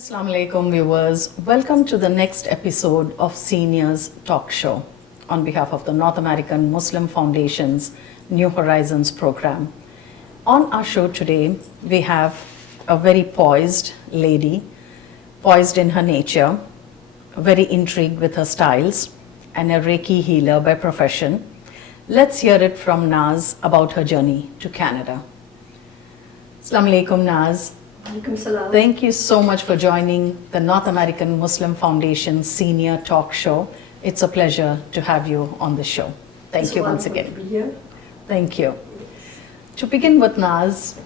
Assalamu alaikum viewers. Welcome to the next episode of Seniors Talk Show on behalf of the North American Muslim Foundation's New Horizons program. On our show today, we have a very poised lady, poised in her nature, very intrigued with her styles, and a Reiki healer by profession. Let's hear it from Naz about her journey to Canada. Assalamu alaikum, Naz. Alaikum salam. Thank you so much for joining the North American Muslim Foundation Senior Talk Show. It's a pleasure to have you on the show. Thank you once again. To be here. Thank you. To begin with, Naz,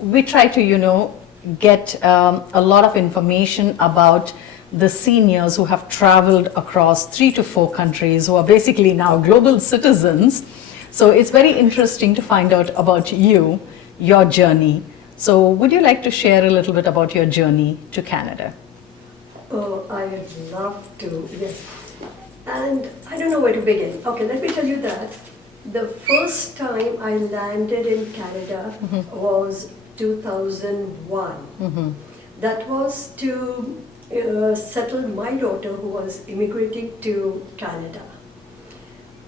we try to, get a lot of information about the seniors who have traveled across 3 to 4 countries, who are basically now global citizens. So it's very interesting to find out about you, your journey. So would you like to share a little bit about your journey to Canada? Oh, I would love to, yes. And I don't know where to begin. Okay, let me tell you that the first time I landed in Canada was 2001. That was to settle my daughter who was immigrating to Canada.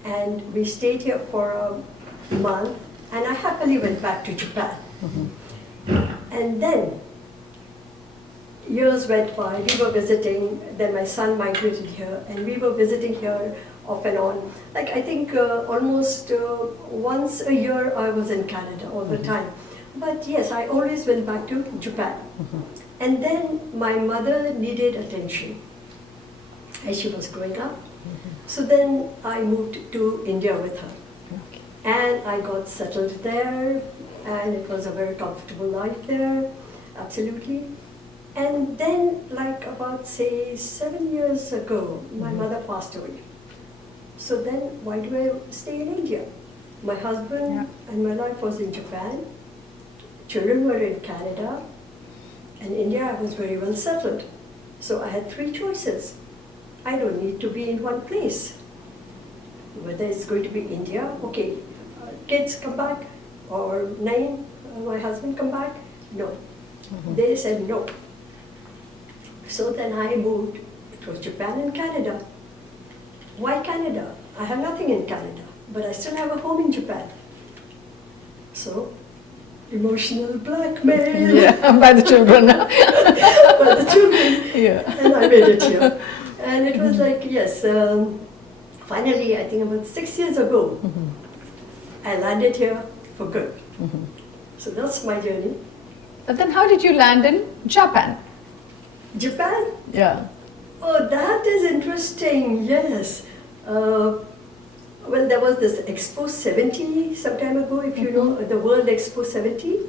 And we stayed here for a month, and I happily went back to Japan. And then years went by, we were visiting, then my son migrated here, and we were visiting here off and on. Like I think almost once a year I was in Canada all the time. But yes, I always went back to Japan. And then my mother needed attention as she was growing up. So then I moved to India with her. And I got settled there, and it was a very comfortable life there, absolutely. And then, like about, say, 7 years ago, my mother passed away. So then, why do I stay in India? My husband and my life was in Japan, children were in Canada, and India I was very well settled. So I had 3 choices. I don't need to be in one place. Whether it's going to be India, okay, kids come back, or Naeem, my husband, come back? No. They said no. So then I moved. It was Japan and Canada. Why Canada? I have nothing in Canada, but I still have a home in Japan. So, emotional blackmail. Yeah, by the children. By the children. Yeah. And I made it here. And it was like, yes, finally, I think about 6 years ago, I landed here for good. So that's my journey. But then how did you land in Japan? Japan? Yeah. Oh, that is interesting, yes. Well, there was this Expo 70 some time ago, if you know, the World Expo 70.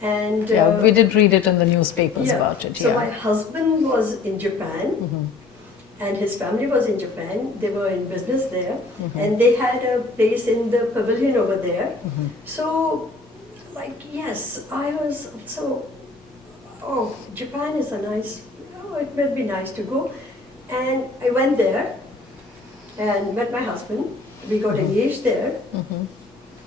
And Yeah, we did read it in the newspapers about it. So my husband was in Japan, and his family was in Japan. They were in business there, and they had a place in the pavilion over there. So, like, yes, I was so, oh, Japan is a nice, it will be nice to go. And I went there and met my husband. We got engaged there,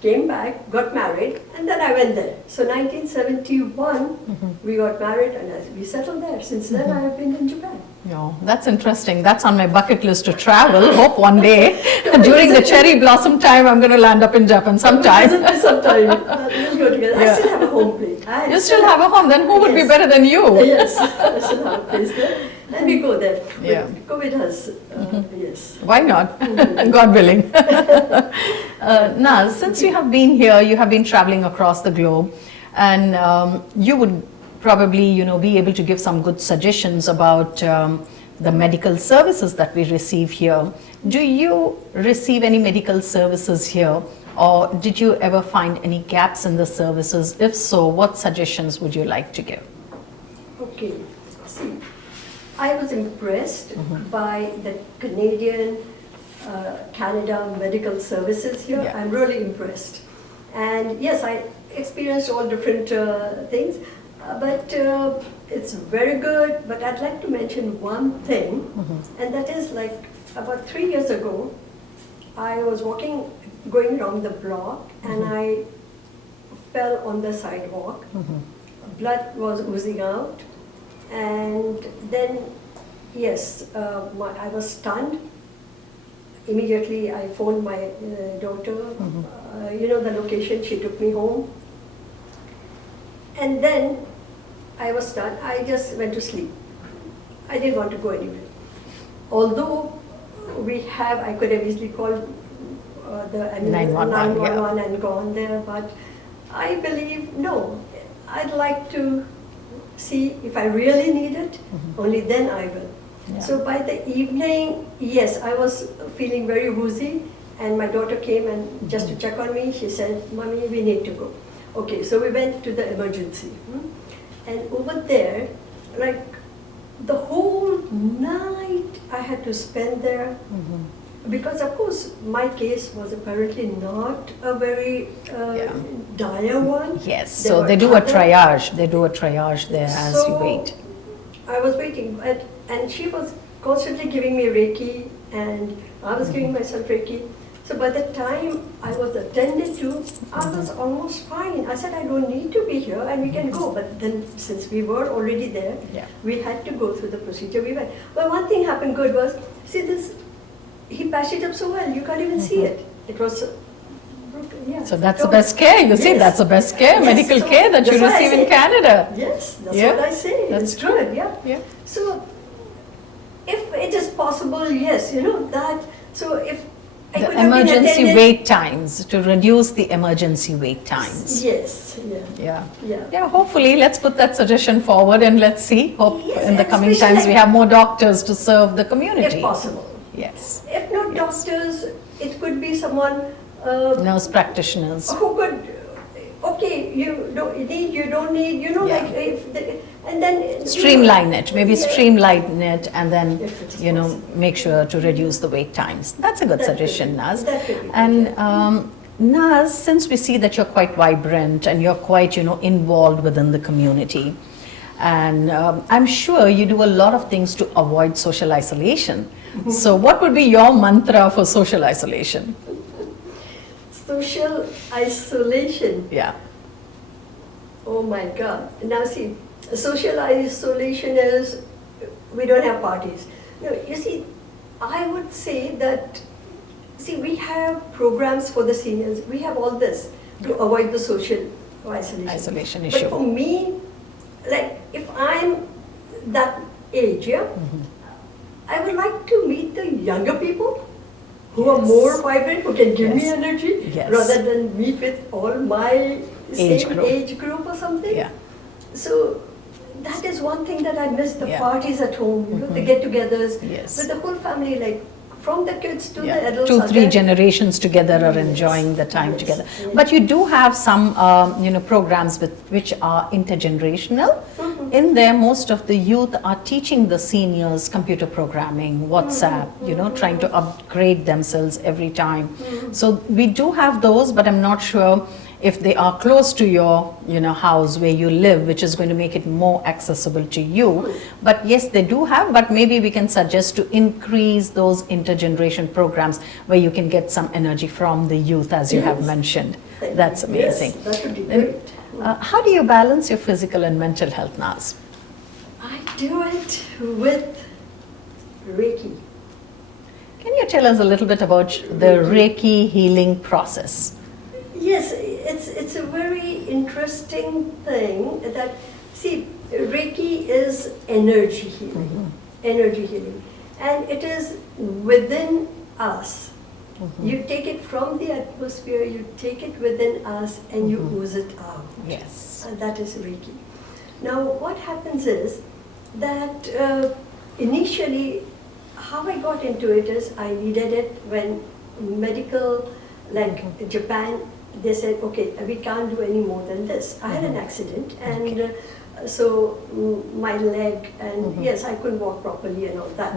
came back, got married, and then I went there. So 1971, we got married and we settled there. Since then, I have been in Japan. No, that's interesting. That's on my bucket list to travel. Hope one day, during the cherry blossom time, I'm going to land up in Japan sometime. Sometime. We'll go together. I still have a home place. You still have a home, then who would be better than you? Yes, I still have a place there. And we go there. Yeah. But COVID has, yes. Why not? God willing. Naz, since you have been here, you have been traveling across the globe, and you would probably, be able to give some good suggestions about the medical services that we receive here. Do you receive any medical services here, or did you ever find any gaps in the services? If so, what suggestions would you like to give? Okay, see, I was impressed by the Canadian, Canada medical services here. Yeah. I'm really impressed. And yes, I experienced all different things, but it's very good. But I'd like to mention one thing, and that is like about 3 years ago, I was going around the block, and I fell on the sidewalk. Blood was oozing out, And then, yes, I was stunned. Immediately I phoned my daughter, the location, she took me home. And then I was stunned, I just went to sleep. I didn't want to go anywhere. Although I could have easily called the 911 and gone there, but I believe, no, I'd like to see if I really need it, only then I will. Yeah. So by the evening, yes, I was feeling very woozy, and my daughter came and just to check on me, she said, "Mommy, we need to go." Okay, so we went to the emergency. And over there, like the whole night I had to spend there, because of course my case was apparently not a very dire one. Yes, so they do a triage. They do a triage there as you wait. I was waiting, and she was constantly giving me Reiki, and I was giving myself Reiki. So by the time I was attended to, I was almost fine. I said, I don't need to be here and we can go. But then since we were already there, we had to go through the procedure. We went. But one thing happened good was, see this, he patched it up so well, you can't even see it. It was broken, So that's the best care, you see, that's the best care, medical care that you receive in Canada. Yes, that's what I say. That's true. Good, yeah. So if it is possible, yes, that, so if I The could have been emergency attended- wait times, to reduce the emergency wait times. Yes, Yeah, hopefully, let's put that suggestion forward and let's see. Hope Yes, in the and coming especially times we have more doctors to serve the community. if possible. Yes. If not doctors, it could be someone Nurse practitioners. who could, okay, you don't need, like, if and then Streamline it, maybe streamline it and then, If it's make sure to reduce the wait times. That's a good That could suggestion, be- Naz. that could be good, And Naz, since we see that you're quite vibrant and you're quite, involved within the community, and I'm sure you do a lot of things to avoid social isolation. So what would be your mantra for social isolation? Social isolation. Yeah. Oh my God. Now see, social isolation is, we don't have parties. No, you see, I would say that, we have programs for the seniors. We have all this to avoid the social isolation. Issue. But for me, like if I'm that age, I would like to meet the younger people who are more vibrant, who can give me energy, rather than meet with all my same age group or something. Yeah. So that is one thing that I miss, the parties at home, the get-togethers with the whole family, like from the kids to the adults. 2-3 generations together are enjoying the time together. But you do have some, programs which are intergenerational. In there, most of the youth are teaching the seniors computer programming, WhatsApp, trying to upgrade themselves every time. So we do have those, but I'm not sure if they are close to your house where you live, which is going to make it more accessible to you. But yes, they do have, but maybe we can suggest to increase those intergeneration programs where you can get some energy from the youth, as you have mentioned. That's amazing. Yes, that would be great. How do you balance your physical and mental health, Naz? I do it with Reiki. Can you tell us a little bit about the Reiki healing process? Yes, it's a very interesting thing that, Reiki is energy healing, and it is within us. You take it from the atmosphere, you take it within us, and you ooze it out. Yes. And that is Reiki. Now, what happens is that initially, how I got into it is I needed it when medical, like Japan, they said, okay, we can't do any more than this. I had an accident, and so my leg, and yes, I couldn't walk properly and all that.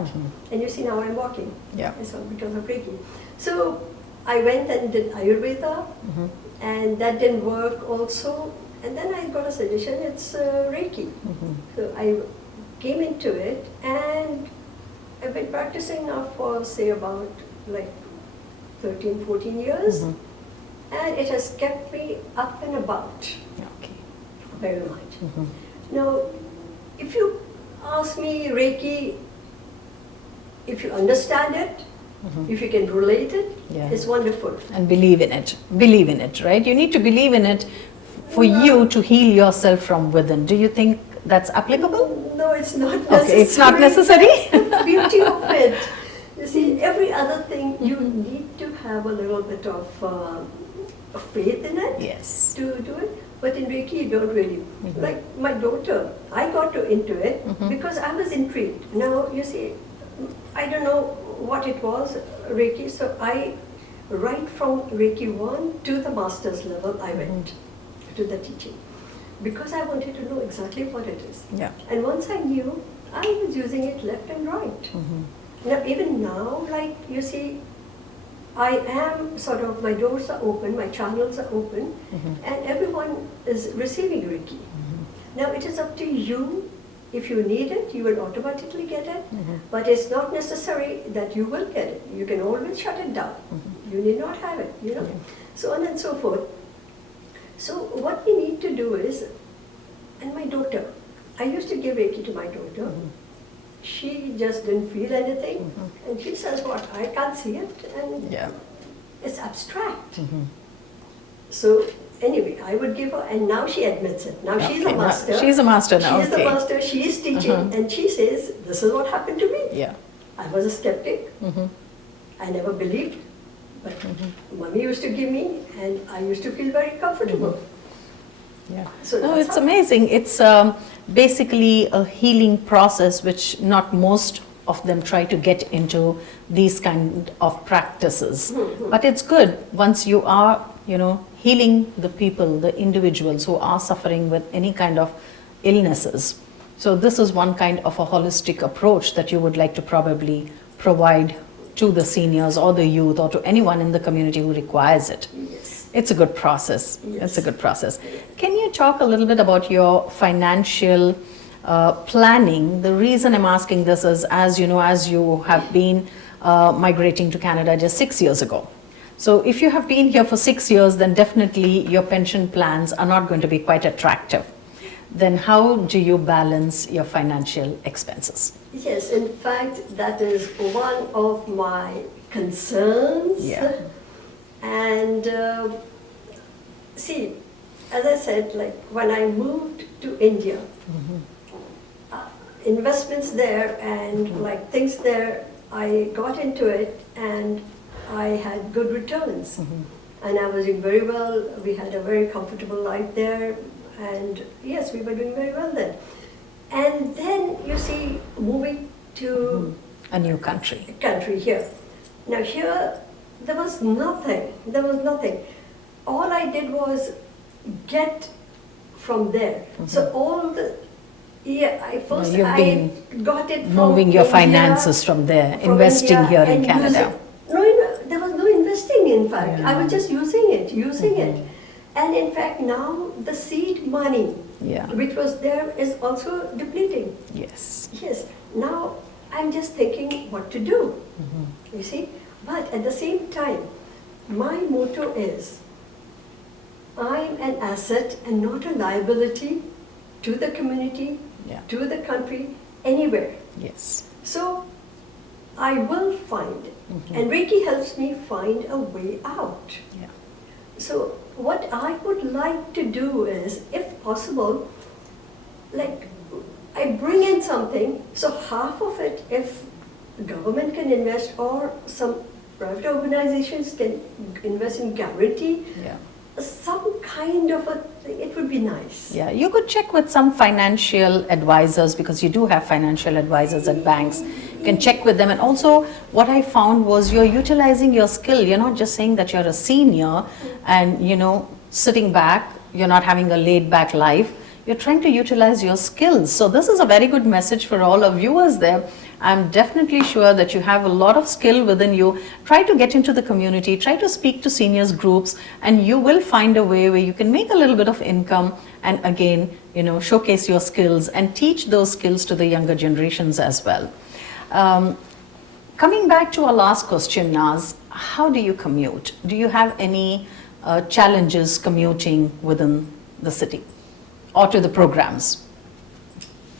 And you see, now I'm walking. Yeah. So because of Reiki. So I went and did Ayurveda, and that didn't work also. And then I got a suggestion, it's Reiki. So I came into it, and I've been practicing now for, say, about like 13, 14 years. And it has kept me up and about very much. Now, if you ask me Reiki, if you understand it, if you can relate it, Yeah. it's wonderful. And believe in it. Believe in it, right? You need to believe in it for you to heal yourself from within. Do you think that's applicable? No, it's not necessary. Okay, it's not necessary. That's the beauty of it. You see, every other thing you need to have a little bit of faith in it Yes. to do it. But in Reiki, you don't really. Like my daughter, I got into it because I was intrigued. Now, you see, I don't know what it was, Reiki, so right from Reiki 1 to the master's level, I went to the teaching because I wanted to know exactly what it is. Yeah. And once I knew, I was using it left and right. Now, even now, like you see, I am sort of, my doors are open, my channels are open, and everyone is receiving Reiki. Now, it is up to you. If you need it, you will automatically get it, but it's not necessary that you will get it. You can always shut it down. You need not have it, you know, so on and so forth. So what we need to do is, and my daughter, I used to give Reiki to my daughter. She just didn't feel anything, and she says, "What? I can't see it, and Yeah. it's abstract." So anyway, I would give her, and now she admits it. Now she's a Okay, now master. she's a master now, She's okay. the master. She is teaching, and she says, "This is what happened to me. Yeah. I was a skeptic. I never believed, but Mommy used to give me, and I used to feel very comfortable." Yeah. So No, that's it's how- amazing. It's basically a healing process which not most of them try to get into these kind of practices. But it's good once you are, healing the people, the individuals who are suffering with any kind of illnesses. So this is one kind of a holistic approach that you would like to probably provide to the seniors or the youth or to anyone in the community who requires it. Yes. It's a good process. Yes. It's a good process. Can you talk a little bit about your financial planning? The reason I'm asking this is, as you have been migrating to Canada just 6 years ago. So if you have been here for 6 years, then definitely your pension plans are not going to be quite attractive. Then how do you balance your financial expenses? Yes, in fact, that is one of my concerns. Yeah. And see, as I said, like when I moved to India, investments there and like things there, I got into it and I had good returns. And I was doing very well. We had a very comfortable life there. And yes, we were doing very well then. And then you see, moving to A new country. country here. Now here, there was nothing. There was nothing. All I did was get from there. So all the, first you've I been got it from Moving your India, finances from there, from investing India here in and Canada. there was no investing, in fact. I Yeah. was just using it. And in fact, now the seed money, Yeah. which was there, is also depleting. Yes. Yes, now I'm just thinking what to do, you see. But at the same time, my motto is, I'm an asset and not a liability to the community, Yeah. to the country, anywhere. Yes. So I will find, and Reiki helps me find a way out. Yeah. So what I would like to do is, if possible, like I bring in something, so half of it, if government can invest or some private organizations can invest in guarantee, Yeah. some kind of a thing, it would be nice. Yeah, you could check with some financial advisors because you do have financial advisors at banks. You can check with them. And also, what I found was you're utilizing your skill. You're not just saying that you're a senior and, sitting back, you're not having a laid back life. You're trying to utilize your skills. So, this is a very good message for all our viewers there. I'm definitely sure that you have a lot of skill within you. Try to get into the community, try to speak to seniors groups, and you will find a way where you can make a little bit of income and again, showcase your skills and teach those skills to the younger generations as well. Coming back to our last question, Naz, how do you commute? Do you have any challenges commuting within the city or to the programs?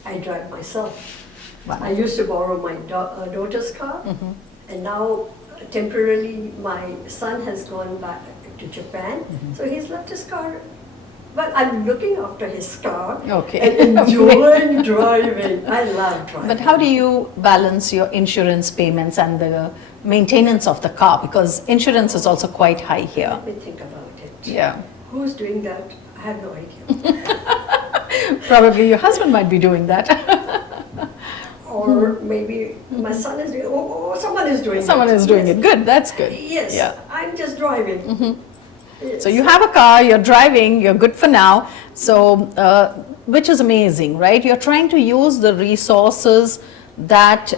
I drive myself. Wow. I used to borrow my daughter's car, and now temporarily my son has gone back to Japan, so he's left his car. But I'm looking after his car Okay. and enjoying driving. I love driving. But how do you balance your insurance payments and the maintenance of the car? Because insurance is also quite high here. Let me think about it. Yeah. Who's doing that? I have no idea. Probably your husband might be doing that. Or maybe my son is doing, or someone is doing it. Someone is doing it. Good, that's good. Yes, Yeah. I'm just driving. Yes. So you have a car, you're driving, you're good for now. So, which is amazing, right? You're trying to use the resources that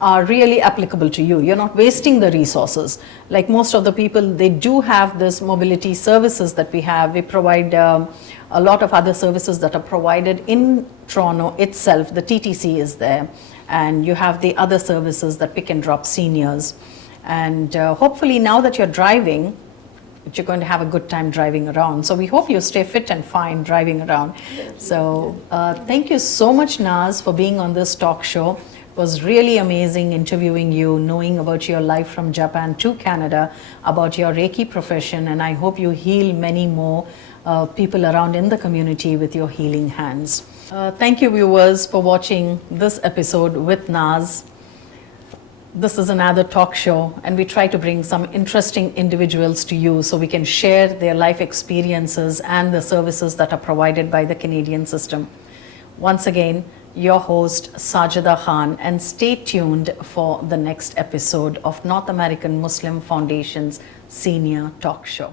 are really applicable to you. You're not wasting the resources. Like most of the people, they do have this mobility services that we have. We provide a lot of other services that are provided in Toronto itself. The TTC is there, and you have the other services that pick and drop seniors. And hopefully now that you're driving, you're going to have a good time driving around. So we hope you stay fit and fine driving around. So thank you so much, Naz, for being on this talk show. It was really amazing interviewing you, knowing about your life from Japan to Canada, about your Reiki profession, and I hope you heal many more people around in the community with your healing hands. Thank you, viewers, for watching this episode with Naz. This is another talk show, and we try to bring some interesting individuals to you so we can share their life experiences and the services that are provided by the Canadian system. Once again, your host Sajida Khan, and stay tuned for the next episode of North American Muslim Foundation's Senior Talk Show.